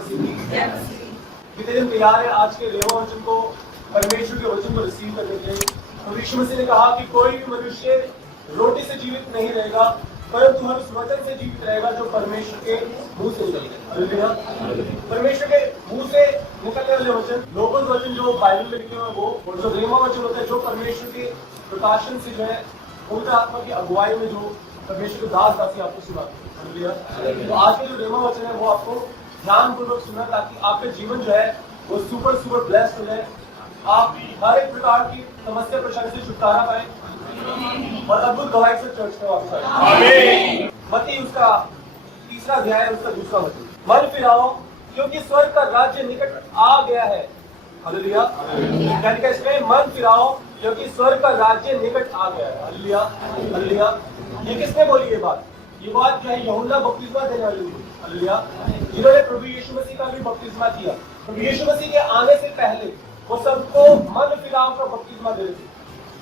मसीह की। कितने दिन तैयार है आज के रेवा वचन को, परमेश्वर के वचन को रिसीव करने के लिए। तो यीशु मसीह ने कहा कि कोई भी मनुष्य रोटी से जीवित नहीं रहेगा, परंतु हर उस वचन से जीवित रहेगा जो परमेश्वर के मुंह से निकलेगा। परमेश्वर के मुंह से निकलने वाले वचन, लोगों के वचन जो बाइबल में लिखे हुए वो, और जो रेमा वचन होता है जो परमेश्वर के प्रकाशन से जो है पवित्र आत्मा की अगुवाई में जो परमेश्वर के दास दासी आपको सुनाते हैं। तो आज के जो रेमा वचन है वो आपको ध्यानपूर्वक सुनना, ताकि आपका जीवन जो है वो सुपर ब्लेस्ड हो जाए, आप हर एक प्रकार की समस्या परेशानी से छुटकारा पाए और अद्भुत गवाही से चर्च में वापस आए। मत्ती उसका 3 अध्याय उसका 2 वचन, मन फिराओ क्योंकि स्वर्ग का राज्य निकट आ गया है। हालेलुया। यानी कि इसमें मन फिराओ क्योंकि स्वर्ग का राज्य निकट आ गया है। Hallelujah hallelujah. ये किसने बोली ये बात? ये बात जो है यूहन्ना बपतिस्मा देने वाले ने। हालेलुया। जिन्होंने प्रभु यीशु मसीह का भी बपतिस्मा किया। प्रभु यीशु मसीह के आने से पहले वो सबको मन फिराओ का बपतिस्मा दे रहे थे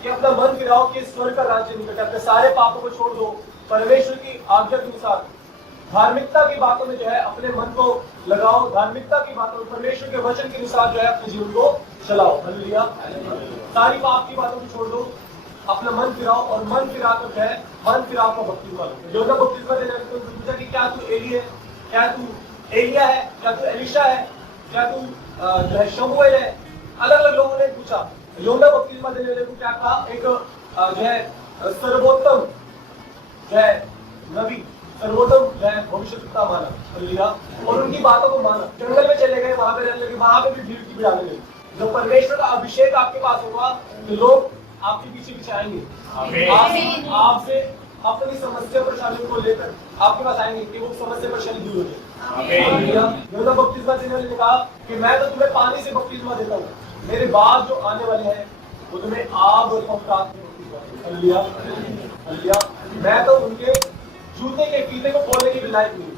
कि अपना मन फिराओ कि स्वर्ग का राज्य निकट है, अपने सारे पापों को छोड़ दो, परमेश्वर की आज्ञा के अनुसार धार्मिकता की बातों में जो है अपने मन को लगाओ, धार्मिकता की बातों में परमेश्वर के वचन के अनुसार जो है अपने जीवन को चलाओ। हालेलुया। सारी पाप की बातों को छोड़ दो, अपना मन फिराओ, और मन फिरा कर जो है मन फिराओ का बपतिस्मा लो। जो बपतिस्मा देने वाले ने पूछा कि क्या तू एली है, क्या तू एलिया है, क्या तू एलिशा है, क्या तू जो है शमूएल है। अलग अलग लोगों ने पूछा। यूहन्ना बपतिस्मा देने वाले को क्या कहा? एक जो है सर्वोत्तम जो है नबी, सर्वोत्तम जो है भविष्यवक्ता माना। हालेलुया। और उनकी बातों को माना। जंगल में चले गए, वहां पे रहने लगे, वहां पे भी भीड़ की भीड़ आने लगी। जब परमेश्वर का अभिषेक आपके पास होगा तो लोग आपके पीछे पीछे आएंगे, आपसे अपनी समस्या परेशानी को लेकर आपके पास आएंगे कि वो समस्या परेशानी दूर हो जाए। यूहन्ना बपतिस्मा देने वाले ने कहा कि मैं तो तुम्हें पानी से बपतिस्मा देता हूँ, मेरे बाद जो आने वाले हैं वो तुम्हें आग और पवित्र आत्मा से बपतिस्मा देंगे। Hallelujah hallelujah. मैं तो उनके जूते के फीते को खोलने के भी लायक नहीं हूँ।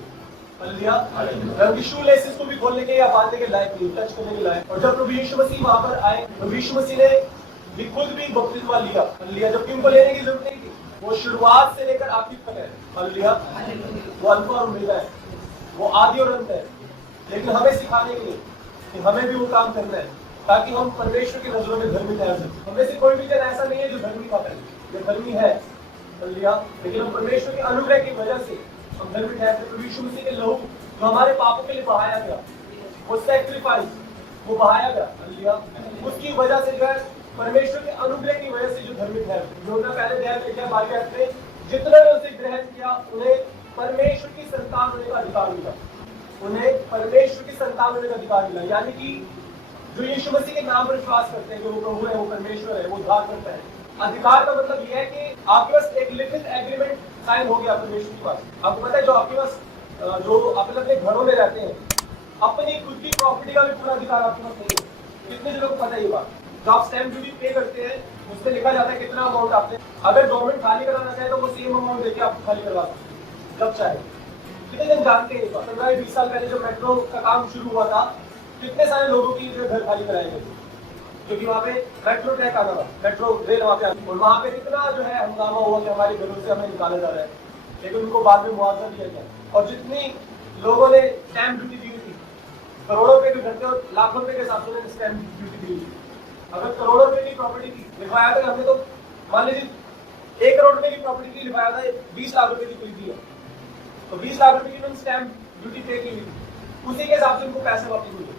हालेलुया। मैं उनकी शू लेसेस को भी खोलने के या बांधने के लायक नहीं, टच करने के लायक। और जब प्रभु यीशु मसीह वहां पर आए, प्रभु यीशु मसीह ने भी खुद भी बपतिस्मा लिया। हालेलुया। जबकि उनको लेने की जरूरत नहीं थी, वो शुरुआत से लेकर आखिर तक है। हालेलुया। वो अल्फा और ओमेगा है, वो आदि और अंत है। लेकिन हमें सिखाने के लिए कि हमें भी वो काम करना है ताकि हम परमेश्वर की नजरों में धर्मी ठहर सकें। हमें से कोई भी जन ऐसा नहीं है जो धर्मी का है, जो धर्मी है। हालेलुया। लेकिन हम परमेश्वर के अनुग्रह की वजह से हम धर्मी ठहरते। प्रभु यीशु मसीह के लहू जो हमारे पापों के लिए बहाया गया, वो सैक्रिफाइस वो बहाया गया। हालेलुया। उसकी वजह से जो है परमेश्वर के अनुग्रह की वजह से जो धर्मी ठहरते। जो ना पहले ध्यान में क्या 12वें अध्याय में जितने ने उसे ग्रहण किया उन्हें परमेश्वर की संतान होने का अधिकार मिला। उन्हें परमेश्वर की संतान होने का अधिकार मिला। यानी कि जो यीशु मसीह के नाम पर विश्वास करते हैं कि वो प्रभु है, वो परमेश्वर है, वो उद्धार करता है। अधिकार का मतलब यह है कि आपके पास एक लिखित एग्रीमेंट साइन हो गया परमेश्वर के पास। आपको पता है जो आपके पास जो अपने घरों में रहते हैं, अपनी खुद की प्रॉपर्टी का भी पूरा अधिकार आपके पास नहीं है। कितने लोगों को पता है ये बात? जो आप स्टैम्प ड्यूटी पे करते हैं उसमें लिखा जाता है कितना अमाउंट आपने, अगर गवर्नमेंट खाली कराना चाहे तो वो सेम अमाउंट देके आपको खाली करवा सकते जब चाहे। कितने जन जानते हैं? 15-20 साल पहले जब मेट्रो का काम शुरू हुआ था, कितने सारे लोगों की घर खाली कराए गए, क्योंकि वहाँ पे मेट्रो ट्रैक आना था, मेट्रो रेल वहाँ पे आती, और वहाँ पे कितना जो है हंगामा हुआ कि हमारे घरों से हमें निकाला जा रहा है। लेकिन उनको बाद में मुआवजा दिया गया, और जितनी लोगों ने स्टैम्प ड्यूटी दी थी, करोड़ों रुपए भी घंटे और लाखों रुपए के हिसाब से स्टैम्प ड्यूटी दी थी। अगर करोड़ों रुपए की प्रॉपर्टी थी, लिखवाया था हमने, तो मान लीजिए 1 करोड़ रुपए की प्रॉपर्टी की लिखवाया था 20 लाख रुपए की खरीदी है, तो 20 लाख रुपए की उन्होंने स्टैम्प ड्यूटी पे की थी, उसी के हिसाब से उनको पैसे वापस मिले।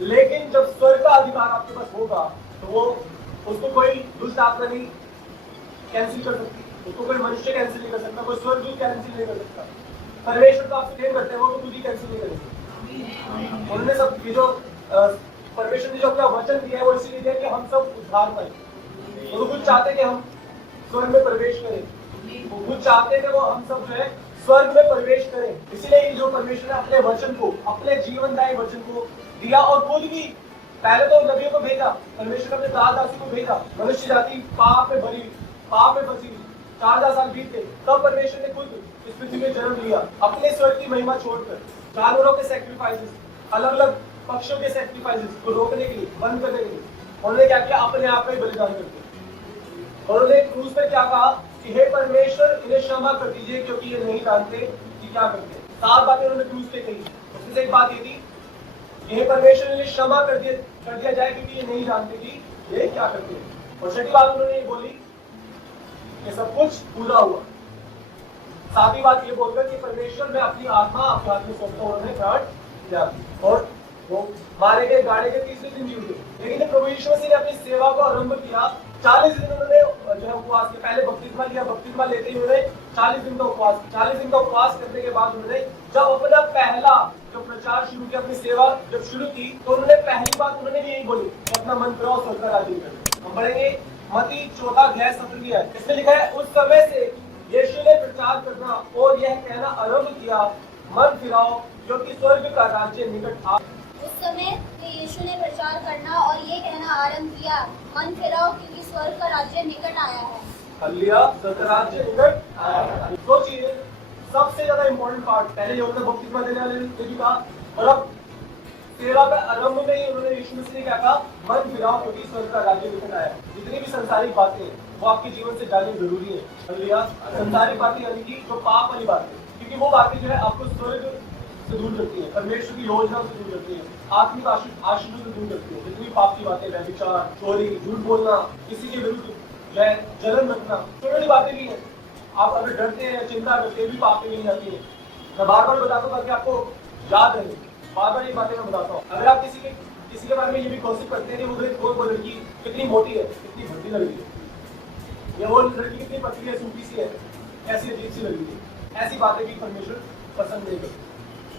लेकिन जब स्वर्ग का अधिकार आपके पास होगा तो वो उसको कोई दुष्ट आत्मा नहीं कैंसिल कर सकती, उसको कोई मनुष्य कैंसिल नहीं कर सकता, कोई स्वर्गदूत कैंसिल नहीं कर सकता। परमेश्वर तो आपसे प्रेम करते हैं, वो तो खुद ही कैंसिल नहीं करेंगे। उन्होंने सब जो परमेश्वर ने जो अपना वचन दिया है वो इसीलिए दिया कि हम सब उद्धार पाए। वो खुद चाहते कि हम स्वर्ग में प्रवेश करें, वो खुद चाहते थे वो हम सब जो है स्वर्ग में प्रवेश करें। इसीलिए जो परमेश्वर ने अपने वचन को, अपने जीवनदायी वचन को दिया, और खुद भी पहले तो नबियों को भेजा, परमेश्वर ने अपने दास दासी को भेजा। मनुष्य जाति पाप में भरी, पाप में फंसी, 4000 साल बीते, तब परमेश्वर ने खुद इस पृथ्वी में जन्म लिया, अपने स्वर्ग की महिमा छोड़कर। जानवरों के सैक्रिफाइसेस, अलग अलग पक्षों के सैक्रिफाइसेस को रोकने के लिए, बंद करने के लिए उन्होंने क्या किया? अपने आप का ही बलिदान कर दिया। उन्होंने क्रूस पे क्या कहा कि हे परमेश्वर, इन्हें क्षमा कर दीजिए क्योंकि ये नहीं जानते कि क्या करते हैं। 7 बातें उन्होंने क्रूस पे कही। उसमें सबसे एक बात ये थी, यह परमेश्वर ने क्षमा कर दिया जाए क्योंकि ये नहीं जानते कि ये क्या करते हैं। और छठी बात उन्होंने ये बोली कि सब कुछ पूरा हुआ। सातवीं बात ये बोलकर कि परमेश्वर में अपनी आत्मा आपके हाथ में सौंपता हूं, उन्होंने प्राण दिया और वो मारे गए, गाड़े के तीसरे दिन जी उठे। लेकिन जब प्रभु यीशु मसीह ने अपनी सेवा को आरंभ किया, 40 दिन उन्होंने जो है उपवास के पहले बपतिस्मा लिया, बपतिस्मा लेते ही उन्होंने 40 दिन का उपवास, 40 दिन का उपवास करने के बाद उन्होंने जब अपना पहला जो प्रचार शुरू किया, अपनी सेवा जब शुरू की, तो उन्होंने पहली बात उन्होंने भी यही बोली कि अपना मन फिराओ, स्वर्ग का राज्य करें। हम पढ़ेंगे मत्ती 4:11 की है। इसमें लिखा है, उस समय से यीशु ने प्रचार करना और यह कहना आरंभ किया, मन फिराओ क्योंकि स्वर्ग का राज्य निकट आ। उस समय यीशु ने प्रचार करना और ये कहना आरंभ किया, मन फिराओ क्योंकि स्वर्ग का राज्य निकट आया है। हालेलुया, स्वर्ग का राज्य निकट आया है। सोचिए, सबसे ज्यादा इंपॉर्टेंट पार्ट पहले यूहन्ना बपतिस्मा देने वाले ने भी कहा, और अब सेवा का आरंभ में ही उन्होंने यीशु मसीह ने क्या कहा, मन फिराओ क्योंकि स्वर्ग का राज्य निकट आया है। जितनी भी संसारिक बातें वो आपके जीवन से जाननी जरूरी है। हालेलुया, संसारिक बातें यानी कि जो पाप वाली बातें, क्योंकि वो बातें जो है आपको स्वर्ग से दूर करती है, परमेश्वर की योजना से दूर करती है, आत्मिक आशीर्वाद से दूर करती है। जितनी पाप की बातें, व्यभिचार, चोरी, झूठ बोलना, किसी के विरुद्ध जो है जलन रखना, छोटी छोटी बातें भी हैं। आप अगर डरते हैं, चिंता करते हैं, भी पाप में नहीं जाती है। मैं बार बार बताता हूँ ताकि आपको याद रहे, बार बार ये बातें मैं बताता हूँ। अगर आप किसी के बारे में ये भी कोशिश करते हैं कि वो लड़की कितनी मोटी है, कितनी भद्दी लग रही है, या वो लड़की कितनी पतली है, सूखी सी है, ऐसी अजीब सी लग रही है, ऐसी बातें भी परमेश्वर पसंद नहीं करते।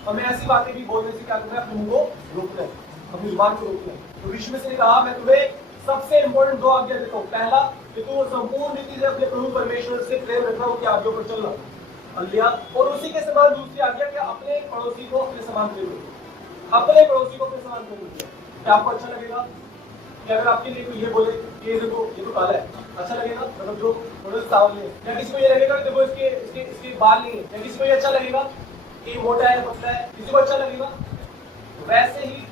हमें ऐसी बातें भी बोलने से क्या करना है, अपने मुंह को रोकना है, अपनी जुबान को रोकना है। तो यीशु मसीह ने कहा, मैं तुम्हें सबसे इंपॉर्टेंट 2 आज्ञा देता हूँ। पहला कि तू संपूर्ण रीति से अपने प्रभु परमेश्वर से प्रेम रखना, उनकी आज्ञा पर चलना। हालेलुया। और उसी के समान दूसरी आज्ञा कि अपने पड़ोसी को अपने समान प्रेम रखो, अपने पड़ोसी को अपने समान प्रेम रखो। क्या आपको अच्छा लगेगा कि अगर आपके लिए कोई ये बोले कि ये देखो ये तो काला है, अच्छा लगेगा? मतलब जो थोड़े सांवले हैं, या किसी को ये लगेगा कि देखो इसके बाल नहीं है, या किसी को ये अच्छा लगेगा कि मोटा है, पतला है, किसी को अच्छा लगेगा? वैसे ही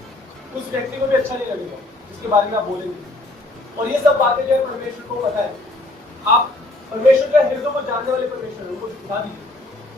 उस व्यक्ति को भी अच्छा नहीं लगेगा जिसके बारे में आप बोलेंगे। और ये सब बातें जो है परमेश्वर को पता है। आप परमेश्वर के हृदय को जानने वाले परमेश्वर, उनको सिखा दीजिए,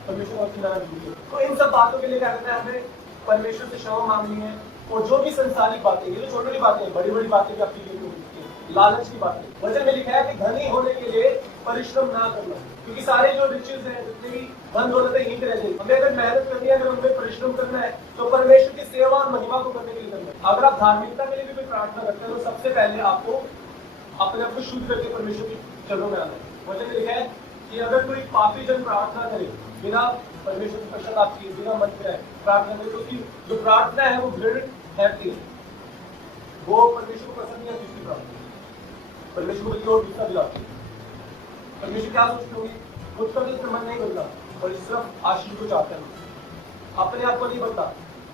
परमेश्वर को खिलाना दीजिए। तो इन सब बातों के लिए क्या करना है, हमें परमेश्वर से क्षमा मांगनी है। और जो भी संसारिक बातें, ये जो छोटी छोटी बातें हैं, बड़ी बड़ी बातें भी आपकी जीवन में होती हैं, लालच की बातें, वचन में लिखा है कि धनी होने के लिए परिश्रम ना करना, क्योंकि सारे जो रिचेज हैं, जितने भी धन दौलत है, यहीं रह जाएगी। हमें अगर मेहनत करनी है, अगर हमें परिश्रम करना है, तो परमेश्वर की सेवा और महिमा को करने के लिए करना है। अगर आप धार्मिकता के लिए भी कोई प्रार्थना करते हैं, तो सबसे पहले आपको अपने आप को शुद्ध करके परमेश्वर की चरणों में आना है। वचन में लिखा है कि अगर कोई पापी जन प्रार्थना करे बिना परमेश्वर की पश्चाताप किए, बिना मन फिराए प्रार्थना करे, तो उसकी जो प्रार्थना है वो दृढ़ ठहरती है, वो परमेश्वर को पसंद नहीं आती उसकी प्रार्थना, परमेश्वर को और दूसरा दिलाती है। परमेश्वर क्या सोचते होंगे, मुझका तो मन नहीं बदला और सिर्फ आशीष को चाहते हैं, अपने आप को नहीं बदला,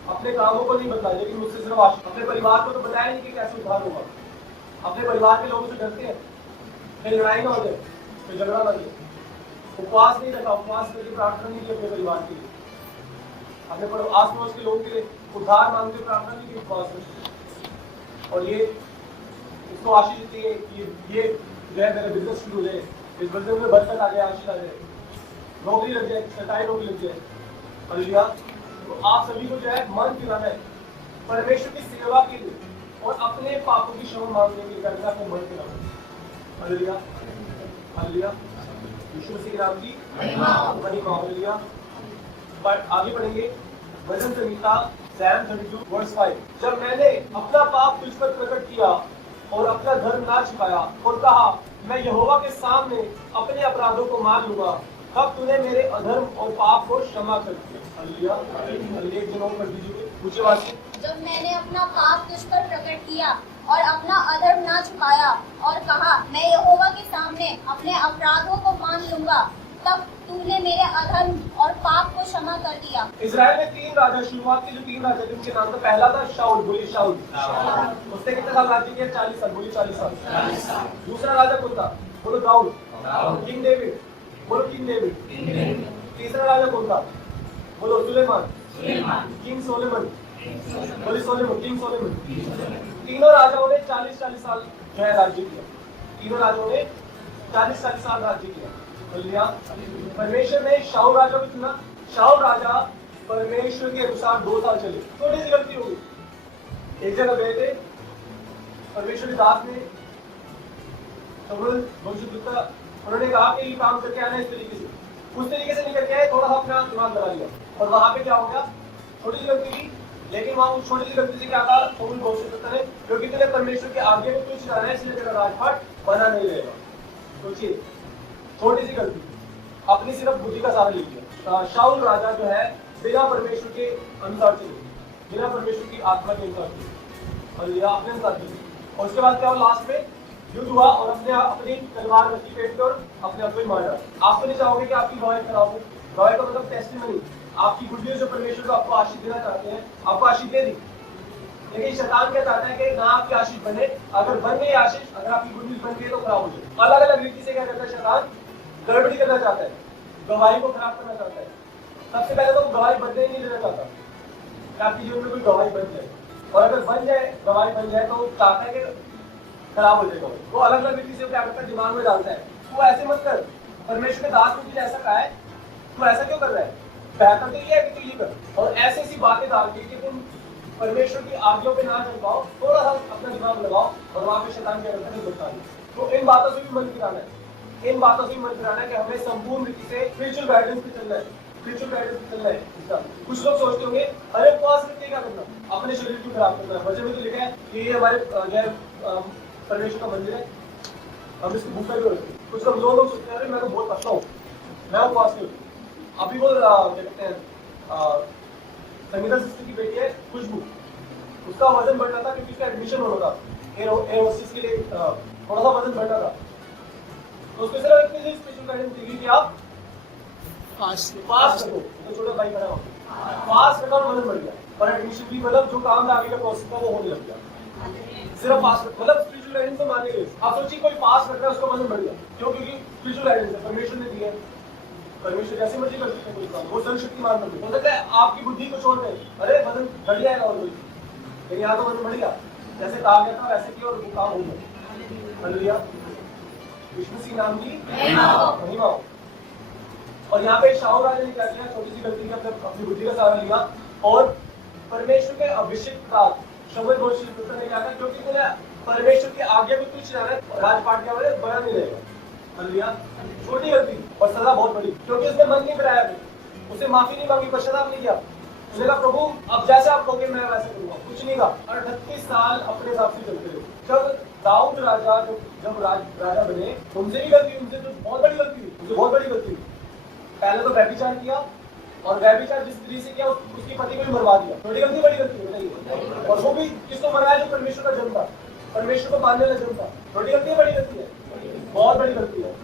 अपने कामों को नहीं बदला, लेकिन मुझसे सिर्फ आशीष। अपने परिवार को तो बताया नहीं कि कैसे उद्धार होगा, अपने परिवार के लोगों से डरते हैं, कहीं लड़ाई ना हो जाए, कोई झगड़ा ना हो। उपवास नहीं रखा, उपवास करके प्रार्थना नहीं की अपने परिवार के लिए, अपने आस पड़ोस के लोगों के लिए उद्धार मांगते प्रार्थना नहीं की उपवास में। और ये इसको आशीष देती है कि ये जो है मेरा बिजनेस शुरू हो जाए, इस बिजनेस में बरकत आ जाए, आशीष आ जाए, नौकरी लग जाए, सरकारी नौकरी लग जाए। हालेलुया। तो आप सभी को जो है मन फिराना है परमेश्वर की सेवा के लिए और अपने पापों की क्षमा मांगने के लिए करना, अपने मन फिराना। Hallelujah, hallelujah. यीशु मसीह के नाम की महिमा। हालेलुया। आगे पढ़ेंगे भजन संहिता Psalm 32 वर्स 5। जब मैंने अपना पाप तुझ पर प्रकट किया और अपना धर्म ना छिपाया और कहा मैं यहोवा के सामने अपने अपराधों को मान लूंगा, तब तूने मेरे अधर्म और पाप को क्षमा कर दिया। हालेलुया। हालेलुया। एक जन कर दीजिए, पूछे वासी। जब मैंने अपना पाप तुझ पर प्रकट किया और अपना अधर्म ना छुपाया और कहा मैं यहोवा के सामने अपने अपराधों को मान लूंगा, तब तूने मेरे अधर्म और पाप को क्षमा कर दिया। इजराइल में 3 राजा, शुरुआत के जो 3 राजा थे उनके नाम था, पहला था शाऊल, बोलिए शाऊल। उसने कितने साल राज्य किया? 40 साल, बोलिए 40 साल। दूसरा राजा कौन था? बोलो दाऊद, किंग डेविड, बोलो किंग डेविड। तीसरा राजा कौन था? बोलो सुलेमान, किंग सोलेमन, बोलिए सोलेमन, किंग सोलेमन। तीनों राजाओं ने 40-40 साल जो है राज्य किया, तीनों राजाओं ने 40-40 साल राज्य किया। हालेलुया। परमेश्वर ने शाऊल राजा को चुना। शाऊल राजा परमेश्वर के अनुसार 2 साल चले, छोटी सी गलती होगी। एक जगह गए थे, परमेश्वर के दास ने शमूएल भविष्यद्वक्ता, उन्होंने कहा कि ये काम करके आना इस तरीके से, उस तरीके से नहीं करके आए, थोड़ा सा अपना दिमाग लगा लिया और वहां पे क्या हो गया, छोटी सी गलती की। लेकिन वहां उस छोटी सी गलती से क्या कहा शमूएल भविष्यद्वक्ता ने, क्योंकि तुमने परमेश्वर के आगे में कुछ जाना है इसलिए तेरा राजपाट बना नहीं रहेगा। सोचिए, छोटी सी गलती, अपनी सिर्फ बुद्धि का सहारा ले लिया। शाऊल राजा जो है बिना परमेश्वर के अनुसार चले, बिना परमेश्वर की आत्मा के अनुसार चले और लिया अपने अनुसार चले। और उसके बाद क्या हुआ, लास्ट में युद्ध हुआ और अपनी तलवार रखी पेट पे और अपने आप को ही मार डाला। आप तो नहीं चाहोगे कि आपकी गवाही खराब हो। गवाही का मतलब टेस्टिमनी, आपकी गुड न्यूज़ जो परमेश्वर को आपको आशीष देना चाहते हैं, आपको आशीष दे दी। लेकिन शैतान क्या चाहता है कि ना आपकी आशीष बने, अगर बन गई आशीष, अगर आपकी गुड न्यूज़ बन गई तो खराब हो जाए। अलग अलग रीति से क्या करता है शैतान, गड़बड़ी करना चाहता है, गवाही को खराब करना चाहता है। सबसे पहले तो गवाही बनने ही नहीं देना चाहता कि आपके जीवन में कोई गवाही बन जाए, और अगर बन जाए, गवाही बन जाए, तो वो चाहता है कि खराब हो जाएगा। वो अलग अलग रीति से क्या करता है, दिमाग में डालता है तू ऐसे मत कर, परमेश्वर के दास ने तुझे ऐसा कहा है, तू ऐसा क्यों कर रहा है, बेहतर तो ये है कि तू ये कर। और ऐसी ऐसी बातें डाल के कि तुम परमेश्वर की आज्ञाओं पे ना चल पाओ, थोड़ा सा अपना दिमाग लगाओ और वहां पे शैतान क्या करता है, नहीं बता। तो इन बातों से भी मन फिराना है, इन बातों से भी मन फिराना है कि हमें संपूर्ण रीति से स्पिरिचुअल गाइडेंस पे चलना है, स्पिरिचुअल गाइडेंस पे चलना है। कुछ लोग सोचते होंगे अरे उपवास करके क्या करना, अपने शरीर को खराब करना है। वजह में तो लिखा है कि ये हमारे जो है परमेश्वर का मंदिर है, हम इसको भूखा भी रखते हैं। कुछ लोग सोचते हैं अरे मैं तो बहुत पतला हूँ, मैं उपवास नहीं होती। अभी वो क्या कहते हैं, संगीता सिस्टर की बेटी है खुशबू, उसका वजन बढ़ रहा था क्योंकि उसका एडमिशन होना था एयर होस्टेस के लिए, थोड़ा सा वजन बढ़ रहा था। तो उसको सिर्फ इतनी सी स्पेशल गाइडेंस दी गई कि आप फास्ट करो, तो छोटा भाई खड़ा हो, फास्ट रखा और वजन बढ़ गया, और एडमिशन भी मतलब जो काम आगे का प्रोसेस था वो होने लग गया। सिर्फ फास्ट मतलब स्पिरिचुअल गाइडेंस तो माने गए। आप सोचिए कोई फास्ट रख रहा है, उसका वजन बढ़ गया, क्यों? क्योंकि स्पिरिचुअल गाइडेंस है, परमेश्वर ने दिया है। परमेश्वर जैसे मर्जी कर सकते हैं कोई काम, वो सर्वशक्तिमान बन गए। हो सकता है आपकी बुद्धि को छोड़ दें, अरे वजन बढ़ जाएगा और कोई, लेकिन यहाँ तो वजन बढ़ गया, जैसे कहा गया था वैसे किया और वो काम हो गया। हालेलुया, विष्णु सिंह नाम की महिमा हो। और यहाँ पे शाऊल राजा ने क्या किया, छोटी सी गलती का अपनी बुद्धि का सहारा लिया और परमेश्वर के अभिषेक का शमूएल भविष्यद्वक्ता ने क्या किया, क्योंकि तूने परमेश्वर के आगे में कुछ जाना है, राजपाट क्या बोले बना नहीं रहेगा। हालेलुया, छोटी गलती और सजा बहुत बड़ी, क्योंकि उसने मन नहीं बनाया, उसे माफी नहीं मांगी, पश्चाताप नहीं किया। उसने कहा प्रभु अब जैसे आप कहोगे मैं वैसे करूंगा, कुछ नहीं कहा। और 38 साल अपने हिसाब से चलते रहे। जब दाऊद राजा जब राजा बने, उनसे भी गलती, उनसे तो बहुत बड़ी गलती हुई, उनसे बहुत बड़ी गलती हुई। पहले तो व्यभिचार किया, और व्यभिचार जिस स्त्री से किया उसके पति को भी मरवा दिया। छोटी गलती बड़ी गलती बताइए, और वो भी किसको मरवाया, जो परमेश्वर का जन्म था, परमेश्वर को मानने वाला जन्म था। छोटी गलती है, बड़ी गलती है, बहुत बड़ी गलती है।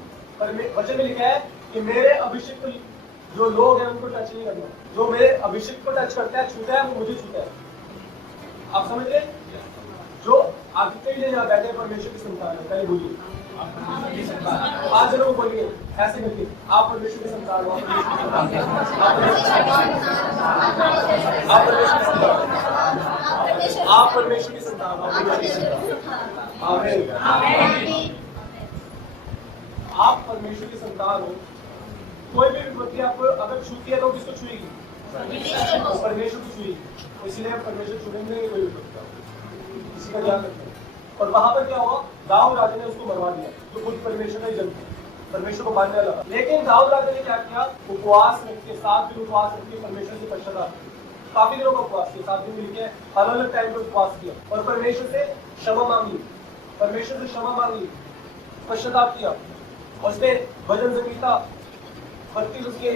वचन में लिखा है कि मेरे अभिषेक को जो लोग हैं उनको टच नहीं करना, जो मेरे अभिषेक को टच करता है, छूता है, वो मुझे छूता है। आप समझ रहे? जो आगे के यहाँ बैठे परमेश्वर की संतान है, पहले बोलिए आज जनों को बोलिए ऐसे करके, आप परमेश्वर की संतान हो, आप परमेश्वर की संतान हो, आप परमेश्वर की संतान हो। कोई भी विपत्ति आपको अगर छूती है तो किसको छुएगी? परमेश्वर को छुएगी। इसलिए परमेश्वर छुएंगे नहीं, कोई विपत्ति, इसी का ध्यान रखें। और वहां पर क्या हुआ, दाऊद राजा ने उसको मरवा दिया, जो खुद परमेश्वर का ही जन्म था, परमेश्वर को मानने वाला। लेकिन दाऊद राजा ने क्या किया, उपवास रख के 7 दिन उपवास रख के परमेश्वर से पश्चाताप, काफी दिनों का उपवास किया, 7 दिन मिलकर अलग अलग टाइम पर उपवास किया और परमेश्वर से क्षमा मांगी, परमेश्वर से क्षमा मांगी, पश्चाताप किया। और उसने भजन संगीता 32 उसके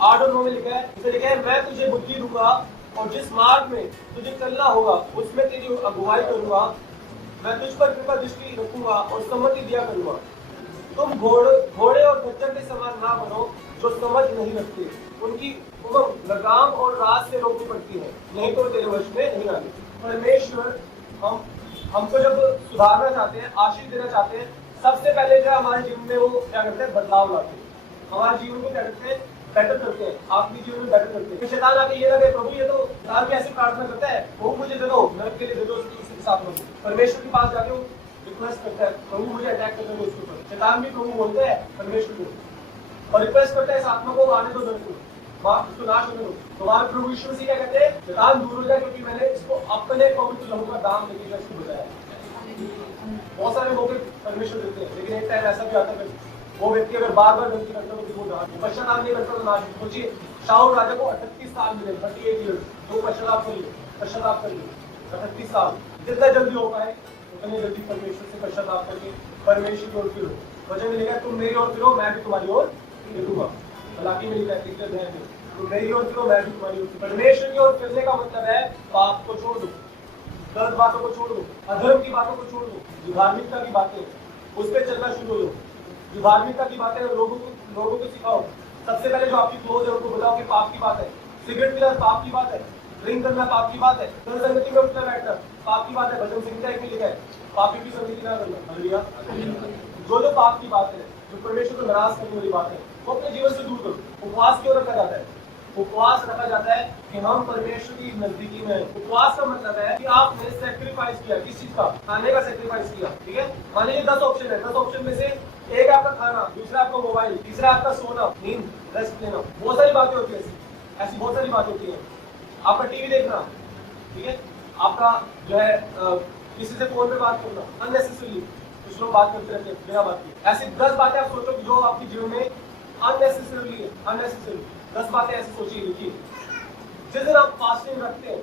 8 और 9 में लिखा है, इसे लिखा है मैं तुझे बुद्धि दूंगा और जिस मार्ग में तुझे चलना होगा उसमें तेरी अगुवाई करूंगा, मैं तुझ पर कृपा दृष्टि रखूंगा और सम्मति दिया करूंगा। तुम घोड़े और खच्चर के समान ना बनो जो समझ नहीं रखते, उनकी लगाम और रात से रोकनी पड़ती है, नहीं तो तेरे वश में नहीं आने। परमेश्वर हमको जब सुधारना चाहते हैं, आशीष देना चाहते हैं, सबसे पहले जो हमारे जीवन में वो क्या करते हैं, बदलाव लाते हैं, हमारे जीवन को क्या करते हैं, बेटर करते हैं, आपके जीवन में बेटर करते हैं। शैतान आके ये लगे प्रभु ये तो शैतान कैसे प्रार्थना करता है, वो मुझे दे दो, नरक के लिए दे दो, उसके साथ में परमेश्वर के पास जाके वो रिक्वेस्ट करता है, प्रभु मुझे अटैक करने दो उसके ऊपर। शैतान भी प्रभु बोलते हैं परमेश्वर को और रिक्वेस्ट करता है इस आत्मा को आने दो नरक को। इसको नाश होने दो। तुम्हारे प्रभु यीशु मसीह क्या कहते हैं, शैतान दूर हो जाए क्योंकि मैंने इसको अपने पवित्र लहू का दाम देके इसको बचाया। बहुत सारे मौके परमेश्वर देते हैं, लेकिन एक टाइम ऐसा भी आता है वो व्यक्ति अगर बार बार गलती करता है तो वो पश्चाताप नहीं करता तो नाश। सोचिए शाऊल राजा को 38 साल मिले, 38 ईयर्स, तो पश्चाताप करिए 38 साल। जितना जल्दी हो पाए उतनी जल्दी परमेश्वर से पश्चाताप करके परमेश्वर की ओर फिरो। वचन में लिखा है तुम मेरी ओर फिरो मैं भी तुम्हारी ओर फिरूंगा। हालांकि में लिखा है तुम मेरी ओर फिरो मैं भी तुम्हारी ओर। परमेश्वर की ओर फिरने का मतलब है पाप को छोड़ दो, गलत बातों को छोड़ दो, अधर्म की बातों को छोड़ दो, जो धार्मिकता की बातें उस पर चलना शुरू हो। जो धार्मिकता की बातें लोगों को सिखाओ। सबसे पहले जो आपकी क्लोज है उनको बताओ कि पाप की बात है। सिगरेट पीना पाप की बात है, ड्रिंक करना पाप की बात है, संगति में उठना बैठना पाप की बात है। भजन संहिता एक में लिखा है पापी की संगति ना करना। हालेलुया। जो पाप की बात है, जो परमेश्वर को नाराज करने वाली बात है, वो अपने जीवन से दूर करो। उपवास क्यों रखा जाता है? उपवास रखा जाता है कि हम परमेश्वर की नजदीकी में। उपवास का मतलब है कि आपने सैक्रिफाइस किया। किस चीज का? खाने का सैक्रिफाइस किया। ठीक है, मान लीजिए 10 ऑप्शन है, 10 ऑप्शन में से एक आपका खाना, दूसरा आपका मोबाइल, तीसरा आपका सोना, नींद, रेस्ट लेना। बहुत सारी बातें होती है ऐसी बहुत सारी बातें होती है। आपका टीवी देखना, ठीक है, आपका जो है किसी से फोन पे बात करना अननेसेसरली। कुछ लोग बात करते रहते हैं बिना बात के। ऐसी 10 बातें आप सोचो जो आपके जीवन में अननेसेसरली है। अननेसेसरी 10 बातें ऐसी सोचिए, लिखिए। जिस दिन आप फास्टिंग रखते हैं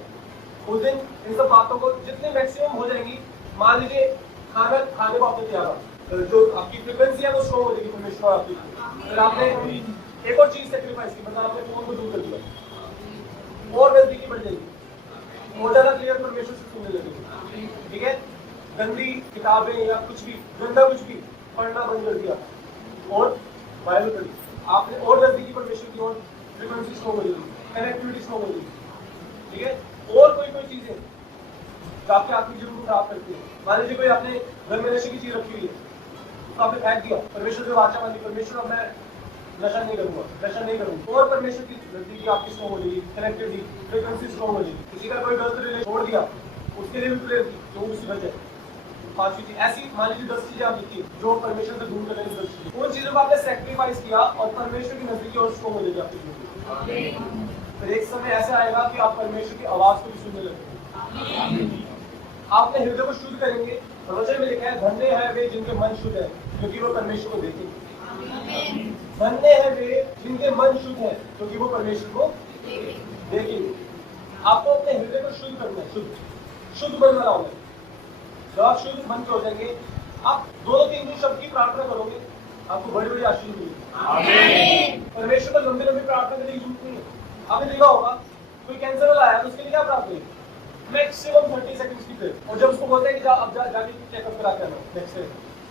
उस दिन इन सब बातों को जितने मैक्सिमम हो जाएंगी। मान लीजिए खाना खाने को आपने त्यागा, जो आपकी फ्रीक्वेंसी है वो स्ट्रॉन्ग हो जाएगी परमेश्वर आपकी। अगर आपने एक और चीज सेक्रीफाइस की, मतलब आपने फोन को दूर कर दिया और नजदीकी बढ़ जाएगी, और ज्यादा क्लियर परमेश्वर से सुनने लगेगी। ठीक है, गंदी किताबें या कुछ भी गंदा कुछ भी पढ़ना बंद कर दिया और बाइबल पढ़ी आपने, और नजदीकी परमेश्वर की ओर फ्रीक्वेंसी स्ट्रॉन्ग हो जाएगी, कनेक्टिविटी स्ट्रॉन्ग हो जाएगी। ठीक है, और कोई चीजें जो आपके आत्मिक जीवन को खराब करती है। मान लीजिए कोई आपने घर में नशे की चीज रखी हुई है तो आपने फेंक दिया, परमेश्वर से वाचा बांधी, परमेश्वर अब मैं नशा नहीं करूंगा, नशा नहीं करूंगा, और परमेश्वर की नजदीकी आपकी स्ट्रॉन्ग हो जाएगी, कनेक्टिविटी फ्रीक्वेंसी स्ट्रॉन्ग हो जाएगी। किसी का कोई गलत रिलेशन छोड़ दिया उसके लिए भी प्रेयर की तो उसकी वजह। 5वीं चीज ऐसी, मान लीजिए 10 चीजें आप लिखी जो परमेश्वर से दूर करने की 10 चीजें, उन चीजों को आपने सेक्रीफाइस किया और परमेश्वर की नजदीकी और स्ट्रॉन्ग हो जाएगी आपकी जिंदगी। फिर एक समय ऐसा आएगा कि आप परमेश्वर की आवाज को भी सुनने लगेंगे। आपने हृदय को शुद्ध करेंगे। वचन में लिखा है धन्य है वे जिनके मन शुद्ध है क्योंकि वो परमेश्वर को देखेंगे। धन्य है वे जिनके मन शुद्ध है क्योंकि वो परमेश्वर को देखेंगे। आपको अपने हृदय को शुद्ध करना है, शुद्ध मन वाला होगा। जब आप शुद्ध मन के हो जाएंगे, आप 2-3 शब्द की प्रार्थना करोगे, आपको बड़ी बड़ी आशीष मिलेगी। परमेश्वर को लंबी लंबी प्रार्थना करने की जरूरत नहीं है। आपने देखा होगा कोई कैंसर वाला आया तो उसके लिए क्या प्रार्थना है? मैक्सिमम 30 सेकंड्स की प्रेयर। और जब उसको बोलते हैं कि अब जाके चेकअप करा के आना नेक्स्ट डे,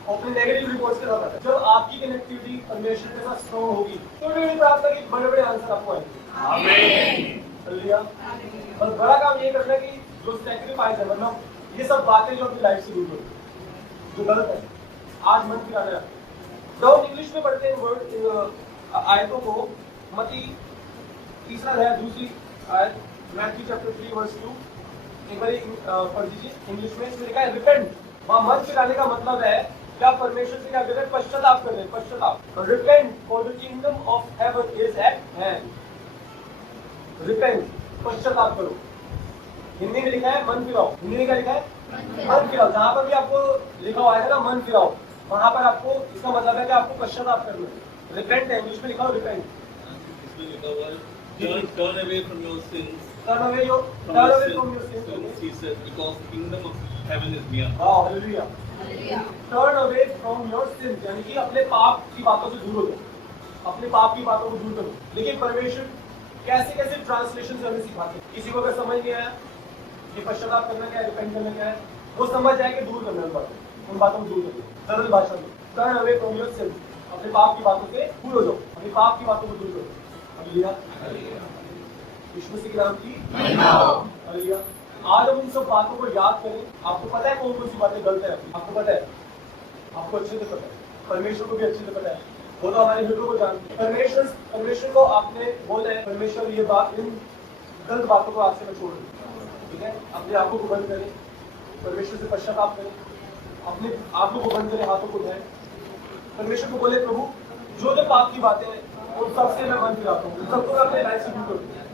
अपने नेगेटिव रिपोर्ट्स के साथ आता है। जब आपकी कनेक्टिविटी परमेश्वर के साथ स्ट्रॉन्ग होगी तो बड़ी प्रार्थना की बड़े बड़े आंसर आपको आएंगे। आमीन। हालेलुया। और बड़ा काम ये करना है कि जो सैक्रिफाइस है, मतलब ये सब बातें जो अपनी लाइफ से दूर करो जो गलत है, आज मन फिराना है। तो हम इंग्लिश में पढ़ते हैं वर्ड आयतों को। मत्ती 3 अध्याय 2 आयत, मैथ्यू चैप्टर 3 वर्स 2। एक बार पढ़ दीजिए इंग्लिश में। इसमें लिखा है रिपेंट। वहां मन फिराने का मतलब है क्या परमेश्वर से क्या कर रहे हैं? पश्चाताप कर रहे हैं, पश्चाताप। Repent for the kingdom of heaven is eight hand. Repent, पश्चाताप करो। हिंदी में लिखा है मन फिराओ। हिंदी में क्या लिखा है? मन फिराओ। जहां पर भी आपको लिखा हुआ है ना मन फिराओ, वहां पर आपको इसका मतलब है कि आपको पश्चाताप करना है। रिपेंट है, इंग्लिश में लिखा हो रिपेंट। इसमें लिखा हुआ है turn away from your sins. Turn away from your sins. He said because the kingdom of heaven is near. हाँ, hallelujah. Turn away from your sins, यानी कि अपने पाप की बातों से दूर हो जाओ, अपने पाप की बातों को दूर करो। लेकिन परमेश्वर कैसे कैसे ट्रांसलेशन से हमें सिखाते हैं। किसी को अगर समझ नहीं आया कि पश्चाताप करना क्या है, रिपेंट करना क्या है, वो समझ जाए कि दूर करना है उन बातों को दूर करो। सरल भाषा में turn away from your sins, अपने पाप की बातों से दूर हो जाओ, अपने पाप की बातों को दूर करो। हालेलुया। यीशु मसीह के नाम की हालेलुया। आज हम इन सब बातों को याद करें। आपको पता है कौन कौन सी बातें गलत है, आपको पता है, आपको अच्छे से पता है, परमेश्वर को भी अच्छे से पता है। वो तो हमारे हृदय को जानते हैं। परमेश्वर को आपने बोला है परमेश्वर ये बात, इन गलत बातों को आपसे मैं छोड़ दूं। ठीक है, अपने आंखों को बंद करें, परमेश्वर से पश्चाताप करें, अपने आंखों को बंद करें, हाथों को उठाएं, परमेश्वर को बोले प्रभु जो जो पाप की बातें हैं उन सबसे मैं मन फिराता हूँ, उन सबको मैं अपने लाइफ से दूर करूँ।